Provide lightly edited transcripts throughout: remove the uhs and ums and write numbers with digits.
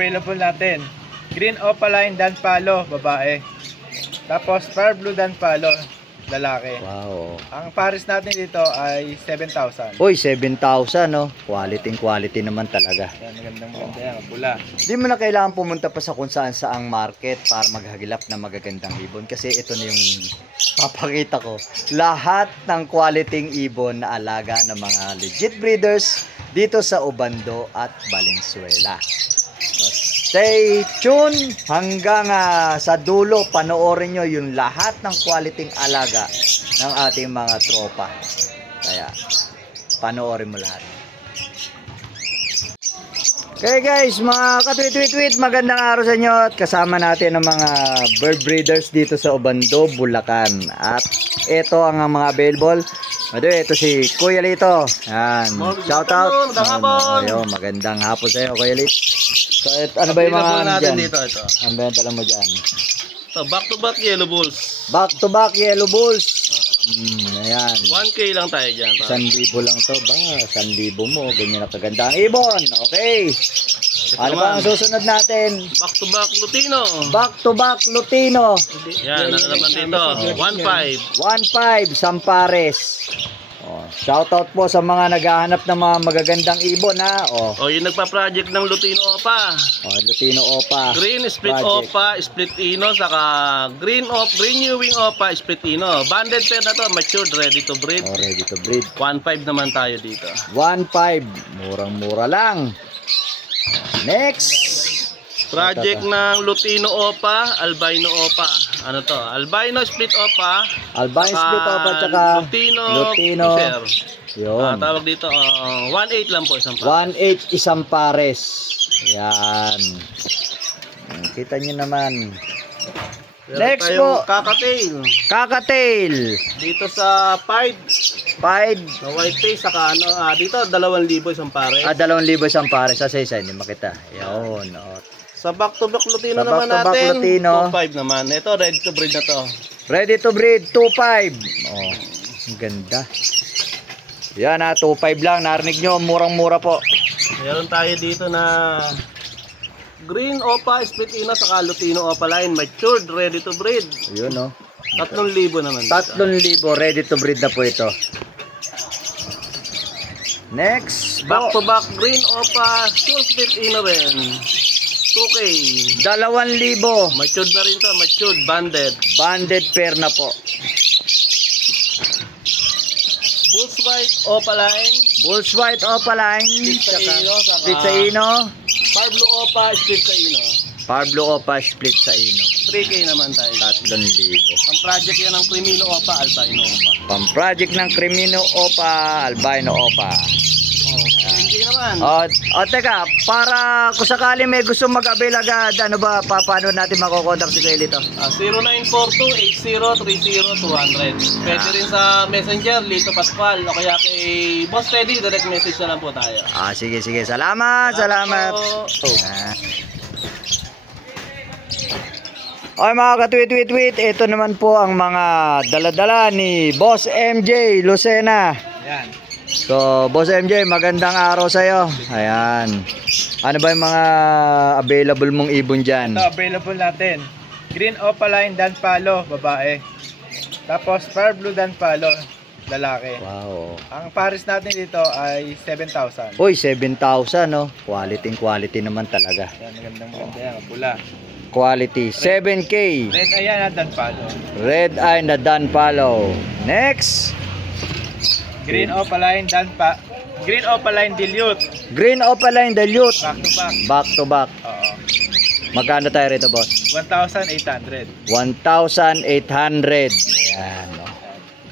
Available natin. Green opaline Danpalo, babae. Tapos Fire Blue Danpalo, lalaki. Wow. Ang pares natin dito ay 7,000. Uy, 7,000 no. Quality naman talaga. Yan, magandang ganda yan, pula. Di mo na kailangan pumunta pa sa kung saan saang market para maghagilap ng magagandang ibon. Kasi ito na yung papakita ko. Lahat ng quality ibon na alaga ng mga legit breeders dito sa Obando at Valenzuela. So, stay tuned hanggang sa dulo. Panoorin nyo yung lahat ng quality alaga ng ating mga tropa. Kaya, panoorin mo lahat. Okay guys, mga katwit-wit-wit, magandang araw sa inyo at kasama natin ang mga bird breeders dito sa Obando, Bulacan. At ito ang mga available. Ito si Kuya Lito. Yan. Shout out. Magandang hapon sa iyo, Kuya Lito. So, ano ba yung mga natin dyan? dito, ito. Ano ba yung dala mo dyan? Ito, back-to-back yellow bulls. Back to back yellow bulls. Ayan. 1K lang tayo dyan. 1,000 lang to ba? 1,000 mo. Ganyan na kaganda ang ibon. Okay. Ano ba ang susunod natin? Back-to-back Lutino. Back to back Lutino. Yan, ano naman dito? 1.5. 1,500 Sampares. Oh, shout out po sa mga naghahanap ng mga magagandang ibon ha. Oh, O, yung nagpa-project ng Lutino Opa. Lutino Opa. Green split Project. Opa, split Ino, saka green New Wing Opa, split Ino. Banded pair na to, matured, ready to breed. Oh, ready to breed. 1.5 naman tayo dito. 1,500. Murang-mura lang. Next. Project ng Lutino Opa, Albino Opa. Ano to? Albino split Opa. Albino saka split Opa tsaka Lutino. Lutino. Yun. Tawag dito, 1.8 lang po isang pa. 1,800 isang pares. Yan. Kita nyo naman. Next po. Kakatail. Kakatail. Dito sa Pied, 5. na white face, saka dito 2,000 isang pare. 2,000 isang pares. Sa isa, hindi makita. Yun. Oh. Sa back-to-back Lutino Sa naman back-to-back natin, Lutino. 2.5 naman. Ito, ready to breed na to. Ready to breed, 2,500. Oh, ang ganda. Yan 2,500 lang. Narinig nyo, murang-mura po. Meron tayo dito na Green Opa, split Ino, saka Lutino Opa line. Matured, ready to breed. Yun, no. 3,000 naman. 3,000 ready to breed na po ito. Next, Back-to-back Green Opa, full split Ino rin. 2K. 2,000 Matured na rin to, matured, banded. banded pair na po. Bulls White Opa line. Bulls white opaline, Split sa Ino, saka split sa Ino. Par Blue Opa, split sa Ino. Pablo Opa split sa Ino. 3K naman tayo. 3,000. Ang project yan ng Crimino Opa, Albino Opa. Pang project ng Crimino Opa, Albino Opa. Oh, 3K naman. Teka, para kung sakali may gusto mag-avail agad, ano ba, paano natin makokontak si Kuya Lito? 0942-8030-200. Pwede rin sa Messenger, Lito Pascual, o kaya kay Boss Teddy, direct message na lang po tayo. Sige. Salamat. po. Okay mga katwit-wit-wit, ito naman po ang mga daladala ni Boss MJ Lucena. Yan. So, Boss MJ, magandang araw sa'yo. Ayan. Ano ba yung mga available mong ibon dyan? Ito, available natin. Green Opaline Danpalo, babae. Tapos Fire Blue Danpalo, lalaki. Wow. Ang pares natin dito ay 7,000. Uy, 7,000 no. Quality naman talaga. Yan, magandang ganda yan, pula. Quality. 7K. Red ayan na Danpalo. Red eye na Danpalo. Next. Green Opaline Green Opaline Dilute. Green Opaline Dilute. Back to back. Back to back. Oo. Magkano tayo rito, boss? 1,800. 1,800. Ayan. No?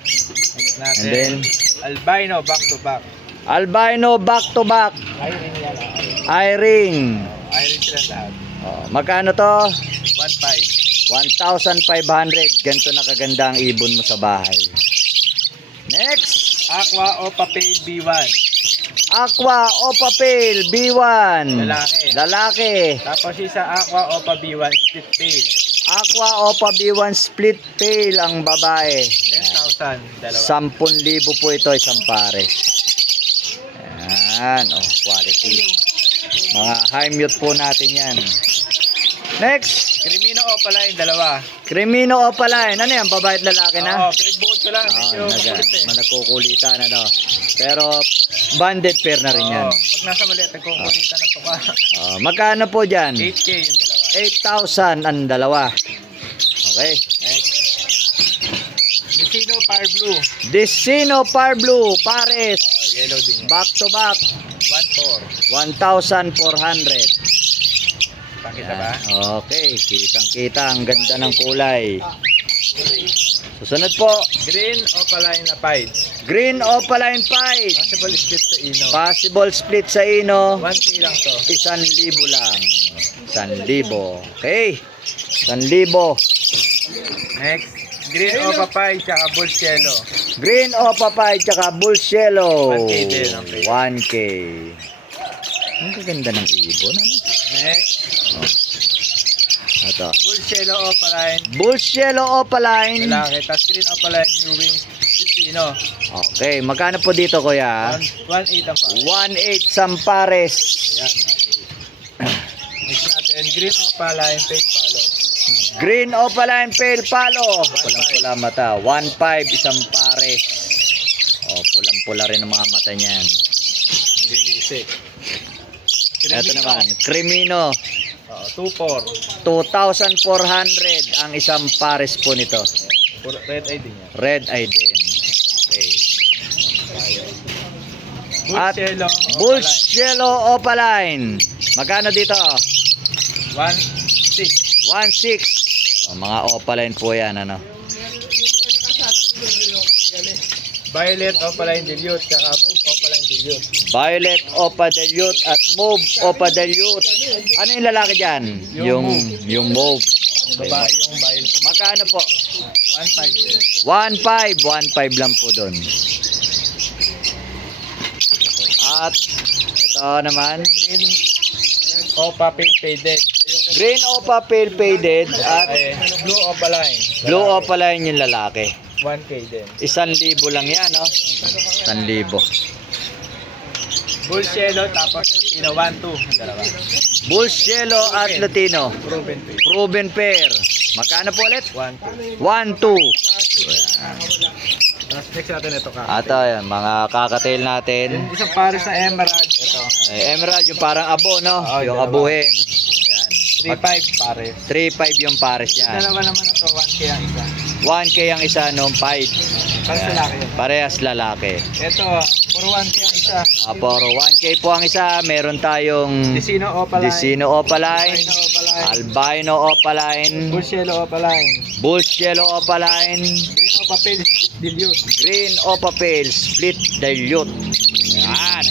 Next natin. And then, Albino back to back. Albino back to back. Iring yan. Eye-ring. Iring sila lahat. Magkano to? 1,500. 1,500. Ganito na kaganda ang ibon mo sa bahay. Next. Aqua Opa Pale B1. Aqua Opa Pale B1. Lalaki. Tapos isa Aqua Opa B1 split tail. Aqua Opa B1 split tail ang babae. 10,000 dalawa. 10,000 po ito isang pare. Ayan, quality. Mga high mute po natin yan. Next, Crimino Opaline, dalawa. Crimino Opaline. Ano yan? Babae at lalaki na? Oo, pinagbukod ko lang. Medyo makulit eh. Nagkukulitan, ano. Pero, banded pair na rin yan. Oo, pag nasa maliit, nagkukulitan ng tuka. Magkano po dyan? 8K yung dalawa. 8,000 ang dalawa. Okay. Next. Vicino Fire Blue. Decino Par Blue, pares. Yellow din yan. Back to back. 1.4. 1,400. Pakita ba? Okay, kitang-kita. Ang ganda ng kulay. Susunod po, Green Opaline na Pied. Green Opaline Pied. Possible split sa Ino. Possible split sa ino. 1K lang to. 1,000 lang. 1,000. Okay. 1,000. Next. Green Opa Pied tsaka Bull Cielo. Green Opa Pied tsaka Bull Cielo. 1K din, okay. 1K. Ang gaganda ng ibon, ano? Next. Ito. Bull Cielo Opaline. Bull Cielo Opaline. Lalaki. Tapos Green Opaline New Wings. Filipino. Okay, magkano po dito, kuya? 1.8 ang pa. 1,800 sampares. Ayan. 1.8. Next natin. Green Opaline Pale Palo. Green Opaline Pale Palo. Pulang-pula mata. 1,500 isang pares. Oh, pulang-pula rin ang mga mata niyan. Nilisik. Ito naman, Crimino. 2.4. 2,400 ang isang pares po nito. Red eye din yan. Red eye din. Okay. Bull At Cielo Bull Opaline. Cielo Opaline. Magkano dito? 1.6. 1,600. Oh, mga Opaline po yan, ano? Violet Opaline Dilute tsaka Move Opaline Dilute. Violet Opa Dilute at Mauve Opa Dilute. Ano yung lalaki dyan? Yung Yung Mauve. Babae yung Violet. Magkano po? 1.5 din. 1,500. 1,500 lang po doon. At ito naman, Green Opa Pale Faded. Green Opa Pale Faded at Blue Opaline. Blue Opaline yung lalaki. 1K din. 1,000 lang yan, no? 1,000. Bull Cielo tapos Lutino 1.2 ang dalawa. Bull Cielo at Latino. Proven to. Proven pair. Magkano po ulit? 1.2. 1,200. Tapos next natin ito ka. At ayan, mga kakatail natin. Yung isang pares sa Emerald. Ito. Emerald, yung parang abo, no? Oo, Yung dalawa. abuhin. Yan. 3.5 pares. 3,500 yung pares Yung yan. dalawa naman na to 1K ang isa. 1K ang isa, no? 5. Para sa laki yun. Parehas lalaki. Ito, puro 1K ang isa. Aporo, 1K po ang isa. Meron tayong Decino Opaline. Decino Opaline, Albino Opaline. Albino Opaline, Bull Cielo Opaline. Bull Cielo Opaline, Green Opa Pale Dilute. Green Opa Pale, Split Dilute. Yan.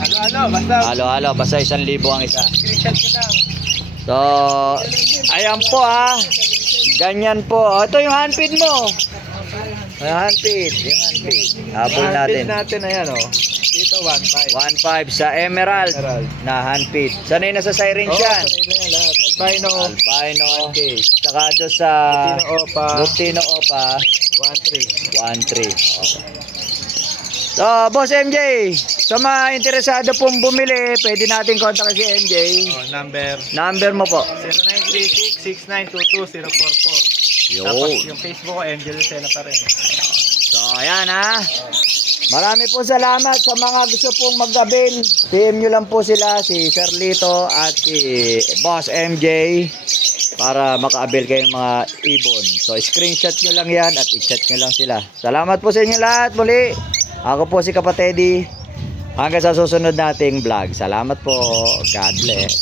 Halo-halo, basta Halo-halo, basta 1,000 ang isa. screenshot ko lang. So, ayan po ha. Ganyan po. Oh, ito yung handpid mo. Yung handpid. Habol natin. natin ayan o. Dito 1.5. 1,500 sa Emerald Emerald. na handpid. Sanay na sa sirens yan. sanay lang yan lahat. Albino. Albino. 1K. Tsaka doon sa Lutino Opa. Lutino Opa. 1.3. 1,300. Okay. So, Boss MJ, sa mga interesado pong bumili, pwede natin kontakin si MJ. Number Number mo po. 0936-6922-044. Yo. Tapos yung Facebook ko, MJ Lucena pa rin. So, ayan ha. Marami po salamat sa mga gusto pong mag-avail. PM nyo lang po sila, si Sir Lito at si Boss MJ para maka-avail kayo ng mga ibon. So, screenshot nyo lang yan at i-chat nyo lang sila. Salamat po sa inyo lahat muli. Ako po si Kapatedi. Hanggang sa susunod nating vlog. Salamat po. God bless.